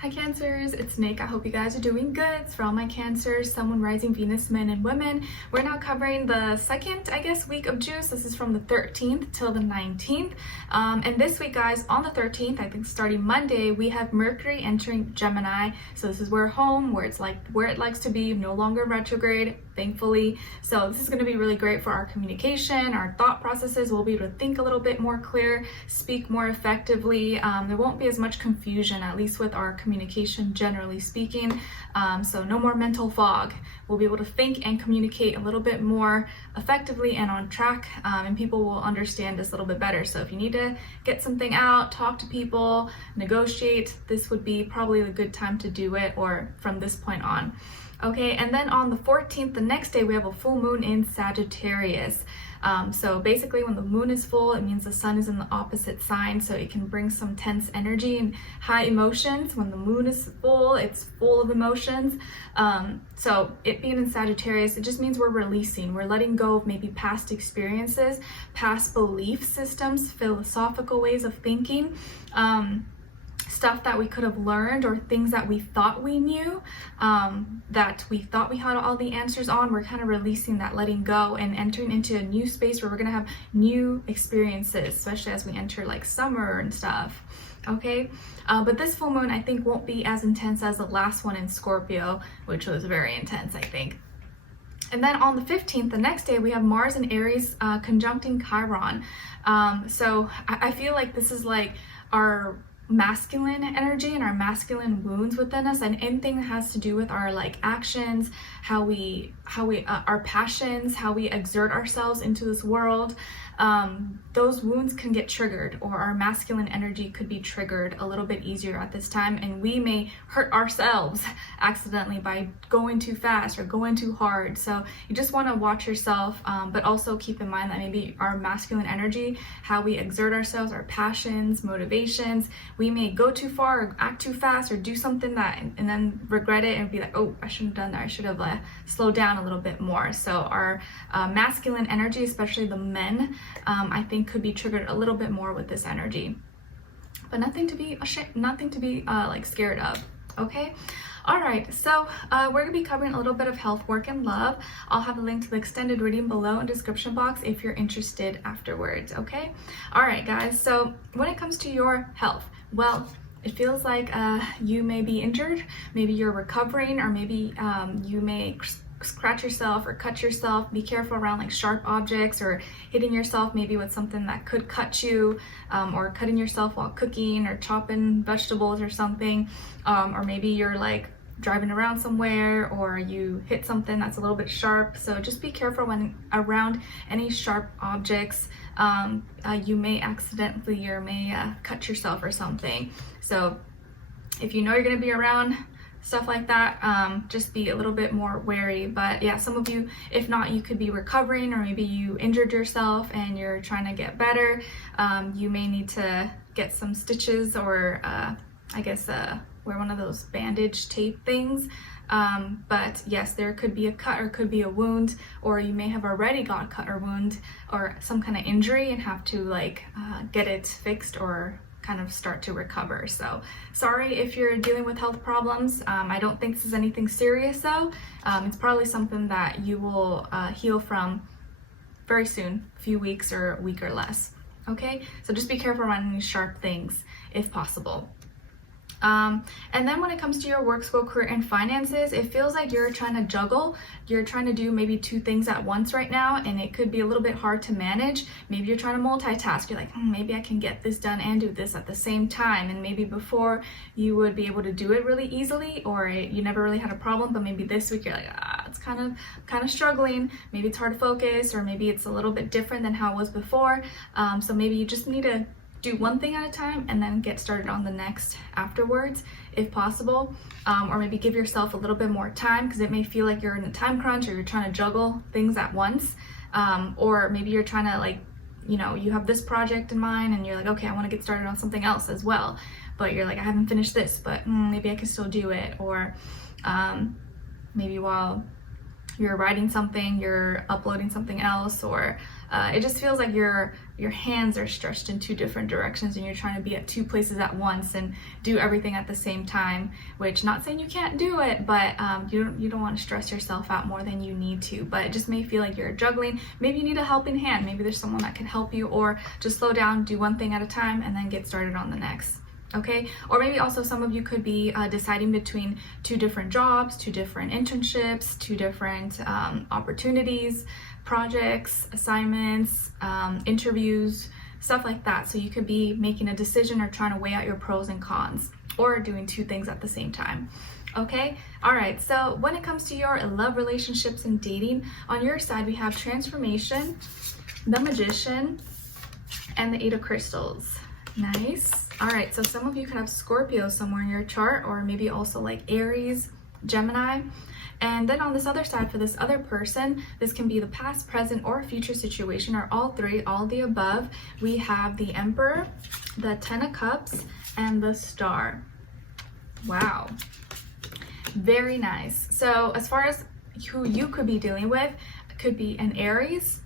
Hi Cancers, it's Nick. I hope you guys are doing good. It's for all my Cancers, Sun, Moon, Rising, Venus, men and women. We're now covering the second, week of June. This is from the 13th till the 19th. And this week, guys, on the 13th, I think starting Monday, we have Mercury entering Gemini. So this is where home, where it likes to be, no longer retrograde, thankfully. So this is going to be really great for our communication, our thought processes. We'll be able to think a little bit more clear, speak more effectively. There won't be as much confusion, at least with our communication, generally speaking. So no more mental fog. We'll be able to think and communicate a little bit more effectively and on track, and people will understand us a little bit better. So if you need to get something out, talk to people, negotiate, this would be probably a good time to do it, or from this point on. Okay, and then on the 14th, the next day, we have a full moon in Sagittarius. So basically when the moon is full, it means the sun is in the opposite sign, so it can bring some tense energy and high emotions. When the moon is full, it's full of emotions. So it being in Sagittarius, it just means we're releasing, we're letting go of maybe past experiences, past belief systems, philosophical ways of thinking, stuff that we could have learned, or things that we thought we knew, that we thought we had all the answers on. We're kind of releasing that, letting go, and entering into a new space where we're going to have new experiences, especially as we enter like summer and stuff. Okay, but this full moon I think won't be as intense as the last one in Scorpio, which was very intense, I think. And then on the 15th, the next day, we have Mars in Aries conjuncting Chiron. So I feel like this is like our masculine energy and our masculine wounds within us, and anything that has to do with our like actions, how we our passions, how we exert ourselves into this world. Those wounds can get triggered, or our masculine energy could be triggered a little bit easier at this time, and we may hurt ourselves accidentally by going too fast or going too hard. So you just want to watch yourself, but also keep in mind that maybe our masculine energy, how we exert ourselves, our passions, motivations, we may go too far or act too fast or do something that and then regret it and be like, oh, I shouldn't have done that, I should have slowed down a little bit more. So our masculine energy, especially the men, I think could be triggered a little bit more with this energy, but nothing to be like scared of. Okay, all right, so we're gonna be covering a little bit of health, work, and love. I'll have a link to the extended reading below in the description box if you're interested afterwards. Okay, all right guys, so when it comes to your health, well, it feels like you may be injured, maybe you're recovering, or maybe you may scratch yourself or cut yourself. Be careful around like sharp objects, or hitting yourself maybe with something that could cut you, or cutting yourself while cooking or chopping vegetables or something, or maybe you're like driving around somewhere or you hit something that's a little bit sharp. So just be careful when around any sharp objects. You may accidentally or may cut yourself or something. So if you know you're going to be around stuff like that, just be a little bit more wary. But yeah, some of you, if not, you could be recovering, or maybe you injured yourself and you're trying to get better. You may need to get some stitches, or wear one of those bandage tape things. But yes, there could be a cut or could be a wound, or you may have already got cut or wound or some kind of injury and have to like get it fixed or kind of start to recover. So sorry if you're dealing with health problems. I don't think this is anything serious though. It's probably something that you will heal from very soon, a few weeks or a week or less. Okay, so just be careful around any sharp things if possible. And then when it comes to your work, school, career, and finances, it feels like you're trying to juggle. You're trying to do maybe two things at once right now, and it could be a little bit hard to manage. Maybe you're trying to multitask. You're like, maybe I can get this done and do this at the same time. And maybe before you would be able to do it really easily, or you never really had a problem, but maybe this week you're like, it's kind of struggling. Maybe it's hard to focus, or maybe it's a little bit different than how it was before. So maybe you just need to do one thing at a time and then get started on the next afterwards if possible, or maybe give yourself a little bit more time, because it may feel like you're in a time crunch or you're trying to juggle things at once, or maybe you're trying to like, you have this project in mind and you're like, okay, I want to get started on something else as well, but you're like, I haven't finished this, but maybe I can still do it. Or maybe while you're writing something, you're uploading something else, or it just feels like your hands are stretched in two different directions and you're trying to be at two places at once and do everything at the same time, which, not saying you can't do it, but you don't want to stress yourself out more than you need to. But it just may feel like you're juggling. Maybe you need a helping hand. Maybe there's someone that can help you, or just slow down, do one thing at a time, and then get started on the next. Okay, or maybe also some of you could be deciding between two different jobs, two different internships, two different opportunities, projects, assignments, interviews, stuff like that. So you could be making a decision or trying to weigh out your pros and cons, or doing two things at the same time. Okay, all right, so when it comes to your love, relationships, and dating, on your side we have Transformation, the Magician, and the Eight of Crystals. Nice. All right, so some of you could have Scorpio somewhere in your chart, or maybe also like Aries, Gemini. And then on this other side, for this other person, this can be the past, present, or future situation, or all three, all the above. We have the Emperor, the Ten of Cups, and the Star. Wow. Very nice. So as far as who you could be dealing with, it could be an Aries,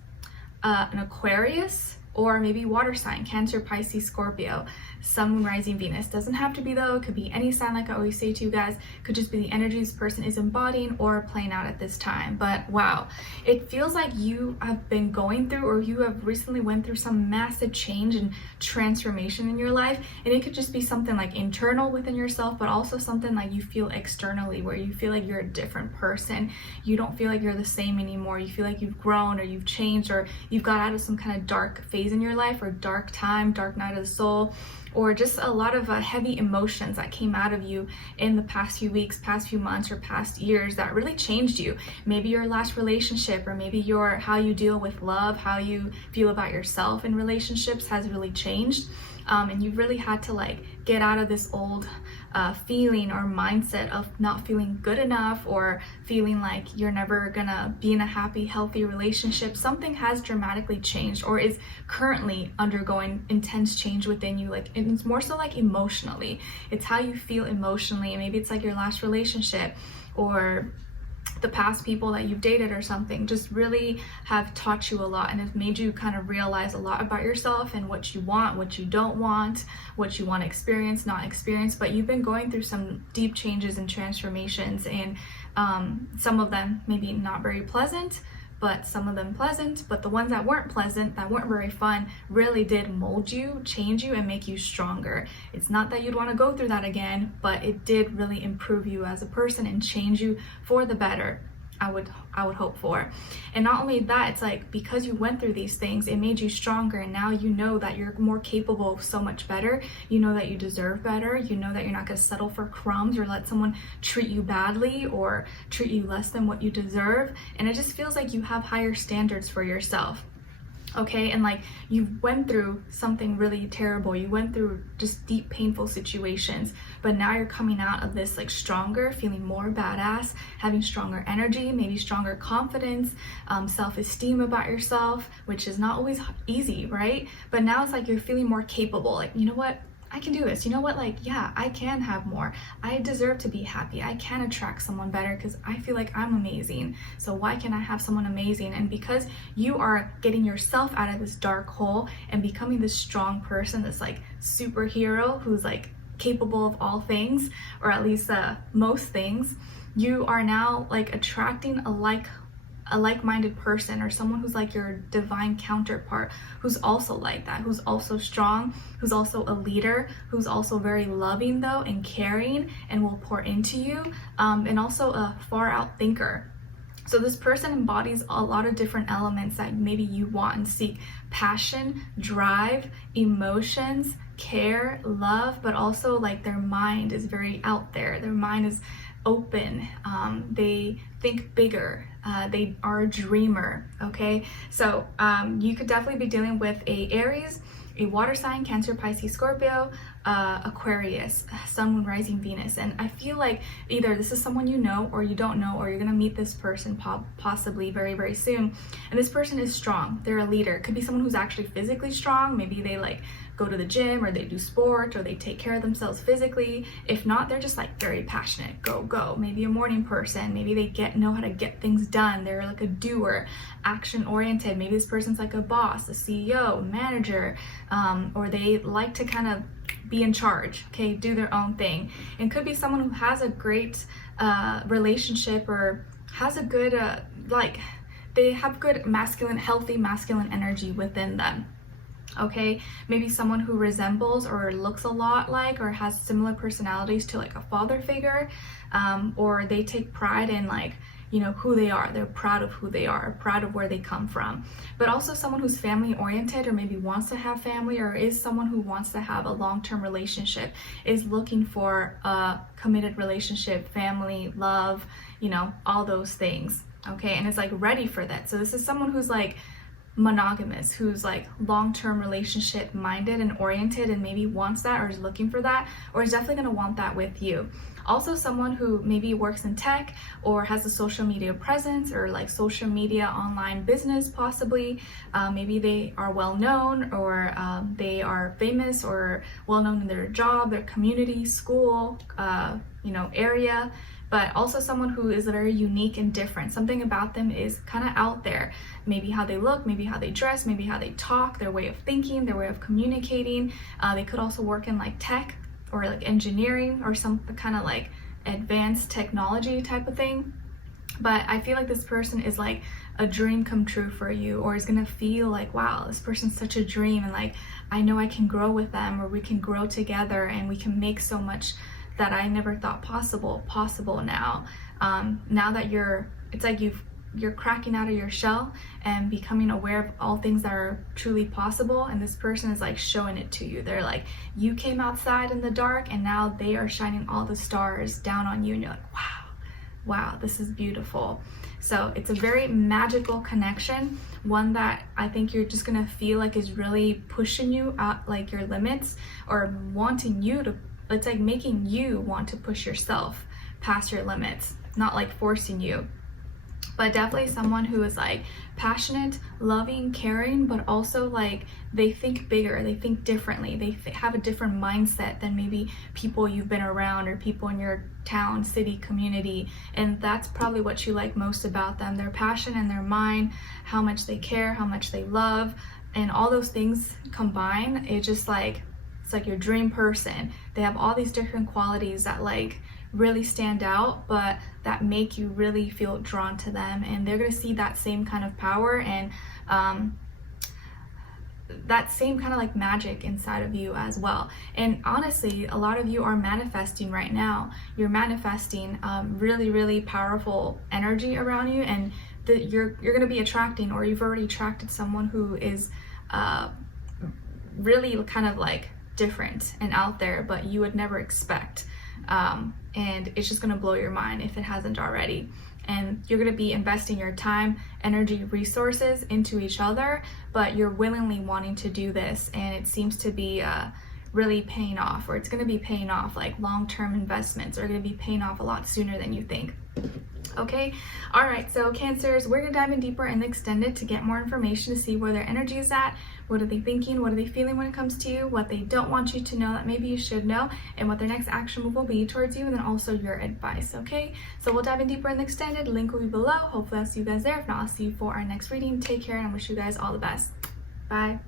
an Aquarius, or maybe water sign, Cancer, Pisces, Scorpio, Sun, Moon, Rising, Venus. Doesn't have to be though, it could be any sign, like I always say to you guys. Could just be the energies this person is embodying or playing out at this time. But wow, it feels like you have been going through, or you have recently went through some massive change and transformation in your life. And it could just be something like internal within yourself, but also something like you feel externally, where you feel like you're a different person. You don't feel like you're the same anymore. You feel like you've grown, or you've changed, or you've got out of some kind of dark phase in your life, or dark time, dark night of the soul, or just a lot of heavy emotions that came out of you in the past few weeks, past few months, or past years that really changed you. Maybe your last relationship, or maybe how you deal with love, how you feel about yourself in relationships has really changed. And you've really had to like get out of this old feeling or mindset of not feeling good enough, or feeling like you're never gonna be in a happy, healthy relationship. Something has dramatically changed, or is currently undergoing intense change within you. Like, it's more so like emotionally. It's how you feel emotionally. Maybe it's like your last relationship, or the past people that you've dated or something, just really have taught you a lot and have made you kind of realize a lot about yourself and what you want, what you don't want, what you want to experience, not experience. But you've been going through some deep changes and transformations, and some of them maybe not very pleasant, but some of them pleasant. But the ones that weren't pleasant, that weren't very fun, really did mold you, change you, and make you stronger. It's not that you'd want to go through that again, but it did really improve you as a person and change you for the better. I would hope for. And not only that, it's like, because you went through these things, it made you stronger, and now you know that you're more capable of so much better. You know that you deserve better. You know that you're not going to settle for crumbs or let someone treat you badly or treat you less than what you deserve. And it just feels like you have higher standards for yourself. Okay, and like, you went through something really terrible, you went through just deep, painful situations, but now you're coming out of this like stronger, feeling more badass, having stronger energy, maybe stronger confidence, self-esteem about yourself, which is not always easy, right? But now it's like you're feeling more capable, like, you know what, I can do this. You know what, like, yeah, I can have more. I deserve to be happy. I can attract someone better because I feel like I'm amazing. So why can't I have someone amazing? And because you are getting yourself out of this dark hole and becoming this strong person, this like superhero who's like capable of all things, or at least most things, you are now like attracting a like-minded person, or someone who's like your divine counterpart, who's also like that, who's also strong, who's also a leader, who's also very loving though and caring, and will pour into you, and also a far out thinker. So this person embodies a lot of different elements that maybe you want and seek: passion, drive, emotions, care, love, but also like their mind is very out there. Their mind is open. They think bigger. They are a dreamer. Okay, so you could definitely be dealing with a Aries, a water sign, Cancer, Pisces, Scorpio, Aquarius, Sun, Moon, Rising, Venus. And I feel like either this is someone you know or you don't know, or you're gonna meet this person possibly very, very soon. And this person is strong. They're a leader. It could be someone who's actually physically strong. Maybe they like go to the gym, or they do sport, or they take care of themselves physically. If not, they're just like very passionate, go. Maybe a morning person. Maybe they know how to get things done. They're like a doer, action oriented. Maybe this person's like a boss, a CEO, manager, or they like to kind of be in charge, okay, do their own thing. And could be someone who has a great relationship, or has a good they have good masculine, healthy masculine energy within them. Okay, maybe someone who resembles or looks a lot like, or has similar personalities to like a father figure, or they take pride in like, you know, who they are. They're proud of who they are, proud of where they come from. But also someone who's family oriented, or maybe wants to have family, or is someone who wants to have a long-term relationship, is looking for a committed relationship, family, love, you know, all those things. Okay, and is like ready for that. So this is someone who's like monogamous, who's like long-term relationship minded and oriented, and maybe wants that, or is looking for that, or is definitely going to want that with you. Also someone who maybe works in tech, or has a social media presence, or like social media online business possibly. Maybe they are well known, or they are famous or well known in their job, their community, school, you know, area. But also someone who is very unique and different. Something about them is kind of out there. Maybe how they look, maybe how they dress, maybe how they talk, their way of thinking, their way of communicating. They could also work in like tech, or like engineering, or some kind of like advanced technology type of thing. But I feel like this person is like a dream come true for you, or is gonna feel like, wow, this person's such a dream, and like I know I can grow with them, or we can grow together, and we can make so much that I never thought possible now. Now that it's like you're cracking out of your shell and becoming aware of all things that are truly possible, and this person is like showing it to you. They're like, you came outside in the dark, and now they are shining all the stars down on you, and you're like, wow, this is beautiful. So it's a very magical connection, one that I think you're just gonna feel like is really pushing you out like your limits, or wanting you to, it's like making you want to push yourself past your limits, not like forcing you. But definitely someone who is like passionate, loving, caring, but also like they think bigger, they think differently, they have a different mindset than maybe people you've been around, or people in your town, city, community. And that's probably what you like most about them, their passion and their mind, how much they care, how much they love, and all those things combined, it's just like, it's like your dream person. They have all these different qualities that like really stand out, but that make you really feel drawn to them, and they're gonna see that same kind of power and that same kind of like magic inside of you as well. And honestly, a lot of you are manifesting right now. You're manifesting really, really powerful energy around you, and you're gonna be attracting, or you've already attracted someone who is really kind of like different and out there, but you would never expect. And it's just gonna blow your mind if it hasn't already. And you're gonna be investing your time, energy, resources into each other, but you're willingly wanting to do this, and it seems to be really paying off, or it's gonna be paying off. Like long-term investments are gonna be paying off a lot sooner than you think. Okay, all right, so Cancers, we're gonna dive in deeper and extend it to get more information to see where their energy is at, what are they thinking, what are they feeling when it comes to you, what they don't want you to know that maybe you should know, and what their next action move will be towards you, and then also your advice. Okay, so we'll dive in deeper and extended. Link will be below. Hopefully I'll see you guys there. If not, I'll see you for our next reading. Take care, and I wish you guys all the best. Bye.